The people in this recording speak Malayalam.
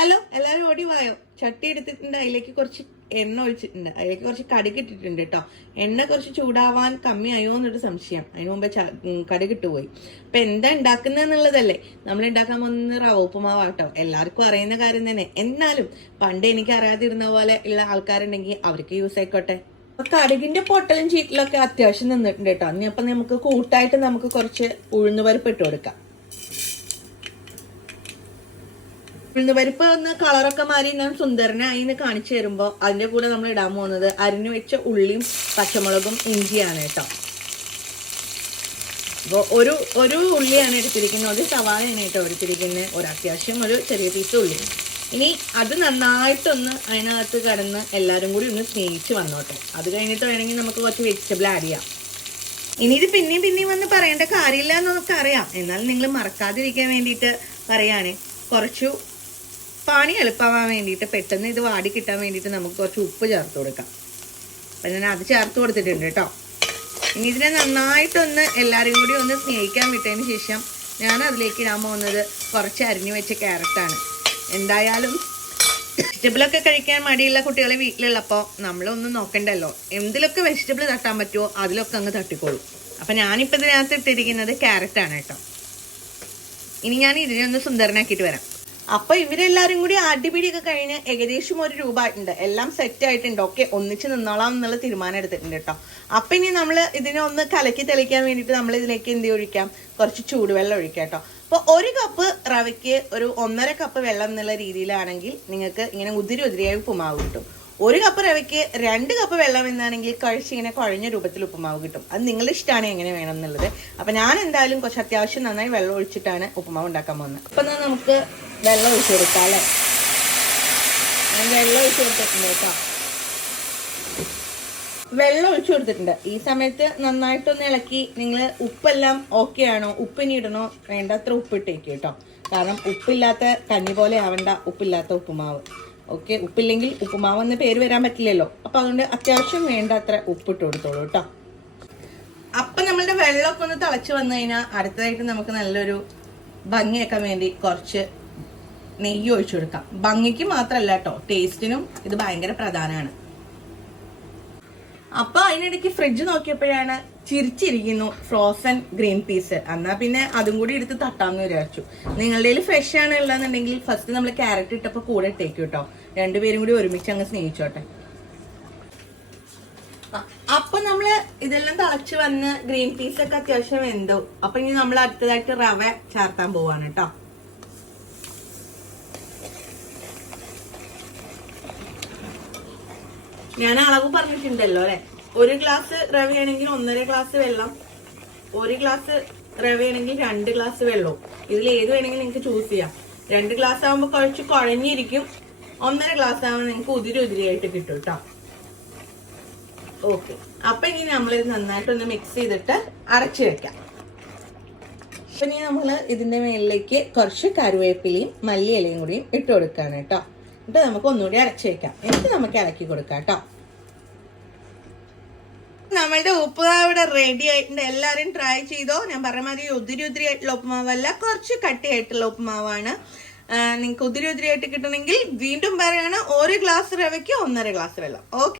ഹലോ, എല്ലാവരും ഓടി വായോ. ചട്ടി എടുത്തിട്ടുണ്ട്, അതിലേക്ക് കുറച്ച് എണ്ണ ഒഴിച്ചിട്ടുണ്ട്, അതിലേക്ക് കുറച്ച് കടുക് ഇട്ടിട്ടുണ്ട് കേട്ടോ. എണ്ണ കുറച്ച് ചൂടാവാൻ കമ്മിയായോ എന്നൊരു സംശയം. അതിന് മുമ്പേ കടുക് ഇട്ടുപോയി. അപ്പൊ എന്താ ഉണ്ടാക്കുന്നതെന്നുള്ളതല്ലേ. നമ്മൾ ഉണ്ടാക്കാൻ പോകുന്ന റവ ഉപ്പുമാവാട്ടോ. എല്ലാവർക്കും അറിയുന്ന കാര്യം തന്നെ. എന്നാലും പണ്ട് എനിക്ക് അറിയാതിരുന്ന പോലെ ഉള്ള ആൾക്കാരുണ്ടെങ്കിൽ അവർക്ക് യൂസ് ആയിക്കോട്ടെ. കടുകിന്റെ പൊട്ടലും ചീറ്റിലൊക്കെ അത്യാവശ്യം നിന്നിട്ടുണ്ട് കേട്ടോ. അപ്പൊ നമുക്ക് കൂട്ടായിട്ട് നമുക്ക് കുറച്ച് ഉഴുന്നുപരിപ്പ് ഇട്ട് കൊടുക്കാം. ഉഴുന്നുപരിപ്പ് ഒന്ന് കളറൊക്കെ മാറി ഞാൻ സുന്ദരനായി കാണിച്ചു തരുമ്പോ അതിന്റെ കൂടെ നമ്മൾ ഇടാൻ പോകുന്നത് അരിഞ്ഞു വെച്ച ഉള്ളിയും പച്ചമുളകും ഇഞ്ചിയാണ് കേട്ടോ. അപ്പോൾ ഒരു ഉള്ളിയാണ് എടുത്തിരിക്കുന്നത്, ഒരു സവാളയാണ് കേട്ടോ എടുത്തിരിക്കുന്നത്, ഒരു അത്യാവശ്യം ഒരു ചെറിയ പീസ് ഉള്ളി. ഇനി അത് നന്നായിട്ടൊന്ന് അതിനകത്ത് കിടന്ന് എല്ലാവരും കൂടി ഒന്ന് സ്നേഹിച്ച് വന്നോട്ടെ. അത് കഴിഞ്ഞിട്ട് വേണമെങ്കിൽ നമുക്ക് കുറച്ച് വെജിറ്റബിൾ ആഡ് ചെയ്യാം. ഇനി ഇത് പിന്നെയും വന്ന് പറയേണ്ട കാര്യമില്ല എന്ന് നമുക്കറിയാം. എന്നാൽ നിങ്ങൾ മറക്കാതിരിക്കാൻ വേണ്ടിയിട്ട് പറയുകയാണെ, കുറച്ചു പണി എളുപ്പമാവാൻ വേണ്ടിയിട്ട് പെട്ടെന്ന് ഇത് വാടി കിട്ടാൻ വേണ്ടിയിട്ട് നമുക്ക് കുറച്ച് ഉപ്പ് ചേർത്ത് കൊടുക്കാം. അപ്പം ഞാൻ അത് ചേർത്ത് കൊടുത്തിട്ടുണ്ട് കേട്ടോ. ഇനി ഇതിനെ നന്നായിട്ടൊന്ന് എല്ലാവരും കൂടി ഒന്ന് സ്നേഹിക്കാൻ വിട്ടതിന് ശേഷം ഞാൻ അതിലേക്ക് ഇടാൻ പോകുന്നത് കുറച്ച് അരിഞ്ഞു വെച്ച ക്യാരറ്റാണ്. എന്തായാലും വെജിറ്റബിളൊക്കെ കഴിക്കാൻ മടിയുള്ള കുട്ടികളെ വീട്ടിലുള്ളപ്പോൾ നമ്മളൊന്നും നോക്കണ്ടല്ലോ. എന്തിലൊക്കെ വെജിറ്റബിൾ തട്ടാൻ പറ്റുമോ അതിലൊക്കെ അങ്ങ് തട്ടിക്കോളും. അപ്പം ഞാനിപ്പോൾ ഇതിനകത്ത് ഇട്ടിരിക്കുന്നത് ക്യാരറ്റാണ് കേട്ടോ. ഇനി ഞാൻ ഇതിനെ ഒന്ന് സുന്ദരനാക്കിയിട്ട് വരാം. അപ്പൊ ഇവരെല്ലാരും കൂടി അടിപിടിയൊക്കെ കഴിഞ്ഞ് ഏകദേശം 1 രൂപ ആയിട്ടുണ്ട്. എല്ലാം സെറ്റ് ആയിട്ടുണ്ട്. ഓക്കെ, ഒന്നിച്ച് നിന്നോളാം എന്നുള്ള തീരുമാനം എടുത്തിട്ടുണ്ട് കേട്ടോ. അപ്പൊ ഇനി നമ്മൾ ഇതിനെ ഒന്ന് കലക്കി തെളിക്കാൻ വേണ്ടിയിട്ട് നമ്മൾ ഇതിലേക്ക് എന്ത് ഒഴിക്കാം, കുറച്ച് ചൂടുവെള്ളം ഒഴിക്കാം കേട്ടോ. അപ്പോൾ 1 കപ്പ് റവയ്ക്ക് ഒരു 1.5 കപ്പ് വെള്ളം എന്നുള്ള രീതിയിലാണെങ്കിൽ നിങ്ങൾക്ക് ഇങ്ങനെ ഉതിരിയായി ഉപ്പുമാവ് കിട്ടും. 1 കപ്പ് റവയ്ക്ക് 2 കപ്പ് വെള്ളം എന്നാണെങ്കിൽ ഇങ്ങനെ കുഴഞ്ഞ രൂപത്തിൽ ഉപ്പുമാവ് കിട്ടും. അത് നിങ്ങളുടെ ഇഷ്ടമാണ് എങ്ങനെ വേണം എന്നുള്ളത്. അപ്പം ഞാൻ എന്തായാലും കുറച്ച് അത്യാവശ്യം നന്നായി വെള്ളം ഒഴിച്ചിട്ടാണ് ഉപ്പുമാവ് ഉണ്ടാക്കാൻ പോകുന്നത്. അപ്പം എന്നാൽ നമുക്ക് വെള്ളം ഒഴിച്ചു കൊടുക്കാം അല്ലേ. ഞാൻ വെള്ളം ഒഴിച്ചു കൊടുത്തിട്ടുണ്ട് കേട്ടോ. വെള്ളം ഒഴിച്ചു കൊടുത്തിട്ടുണ്ട്. ഈ സമയത്ത് നന്നായിട്ടൊന്ന് ഇളക്കി നിങ്ങൾ ഉപ്പെല്ലാം ഓക്കെ ആണോ, ഉപ്പിനി ഇടണോ വേണ്ടത്ര ഉപ്പിട്ടേക്ക് കേട്ടോ. കാരണം ഉപ്പില്ലാത്ത കഞ്ഞി പോലെ ആവണ്ട ഉപ്പില്ലാത്ത ഉപ്പുമാവ്. ഓക്കെ, ഉപ്പില്ലെങ്കിൽ ഉപ്പുമാവ് എന്ന പേര് വരാൻ പറ്റില്ലല്ലോ. അപ്പൊ അതുകൊണ്ട് അത്യാവശ്യം വേണ്ടത്ര ഉപ്പിട്ട് കൊടുത്തോളൂ കേട്ടോ. അപ്പൊ നമ്മളുടെ വെള്ളമൊക്കെ ഒന്ന് തിളച്ച് വന്നു കഴിഞ്ഞാൽ അടുത്തതായിട്ട് നമുക്ക് നല്ലൊരു ഭംഗിയാക്കാൻ വേണ്ടി കുറച്ച് നെയ്യ് ഒഴിച്ചു കൊടുക്കാം. ഭംഗിക്ക് മാത്രമല്ല കേട്ടോ, ടേസ്റ്റിനും ഇത് ഭയങ്കര പ്രധാനമാണ്. അപ്പൊ അതിനിടയ്ക്ക് ഫ്രിഡ്ജ് നോക്കിയപ്പോഴാണ് ചിരിച്ചിരിക്കുന്നു ഫ്രോസൺ ഗ്രീൻ പീസ്. എന്നാ പിന്നെ അതും കൂടി എടുത്ത് തട്ടാമെന്ന് വിചാരിച്ചു. നിങ്ങളുടെ കയ്യിൽ ഫ്രഷ് ആണ് ഉള്ളതെന്നുണ്ടെങ്കിൽ ഫസ്റ്റ് നമ്മൾ ക്യാരറ്റ് ഇട്ടപ്പോൾ കൂടെ ഇട്ടേക്കും കേട്ടോ. രണ്ടുപേരും കൂടി ഒരുമിച്ച് അങ്ങ് സ്നേഹിച്ചോട്ടെ. അപ്പൊ നമ്മള് ഇതെല്ലാം തിളച്ച് വന്ന് ഗ്രീൻ പീസ് ഒക്കെ അത്യാവശ്യം വെന്തോ. അപ്പൊ ഇനി നമ്മൾ അടുത്തതായിട്ട് റവ ചേർത്താൻ പോവാണ് കേട്ടോ. ഞാൻ അളവ് പറഞ്ഞിട്ടുണ്ടല്ലോ അല്ലെ. 1 ഗ്ലാസ് റവയാണെങ്കിൽ 1.5 ഗ്ലാസ് വെള്ളം, 1 ഗ്ലാസ് റവയാണെങ്കിൽ 2 ഗ്ലാസ് വെള്ളവും. ഇതിൽ ഏത് വേണമെങ്കിൽ നിങ്ങൾക്ക് ചൂസ് ചെയ്യാം. 2 ഗ്ലാസ് ആകുമ്പോൾ കുറച്ച് കുഴഞ്ഞിരിക്കും, 1.5 ഗ്ലാസ് ആകുമ്പോൾ നിങ്ങൾക്ക് ഉതിരിയായിട്ട് കിട്ടും കേട്ടോ. ഓക്കെ, അപ്പൊ ഇനി നമ്മളിത് നന്നായിട്ടൊന്ന് മിക്സ് ചെയ്തിട്ട് അരച്ചു വെക്കാം. അപ്പൊ ഇനി നമ്മൾ ഇതിന്റെ മേലിലേക്ക് കുറച്ച് കറിവേപ്പിലയും മല്ലിയിലയും കൂടിയും ഇട്ട് കൊടുക്കാണ് കേട്ടോ. എന്നിട്ട് നമുക്ക് ഒന്നുകൂടി അരച്ചു വെക്കാം. എന്നിട്ട് നമുക്ക് ഇളക്കി കൊടുക്കാം കേട്ടോ. നമ്മളുടെ ഉപ്പുമാവ് ഇവിടെ റെഡി ആയിട്ടുണ്ട്. എല്ലാവരും ട്രൈ ചെയ്തോ. ഞാൻ പറഞ്ഞ മാതിരി ഉതിരി ആയിട്ടുള്ള ഉപ്പുമാവല്ല, കുറച്ച് കട്ടിയായിട്ടുള്ള ഉപ്പുമാവാണ്. നിങ്ങൾക്ക് ഉതിരി ആയിട്ട് കിട്ടണമെങ്കിൽ വീണ്ടും പറയാണ്, 1 ഗ്ലാസ് റവയ്ക്ക് 1.5 ഗ്ലാസ് വെള്ളം. ഓക്കെ.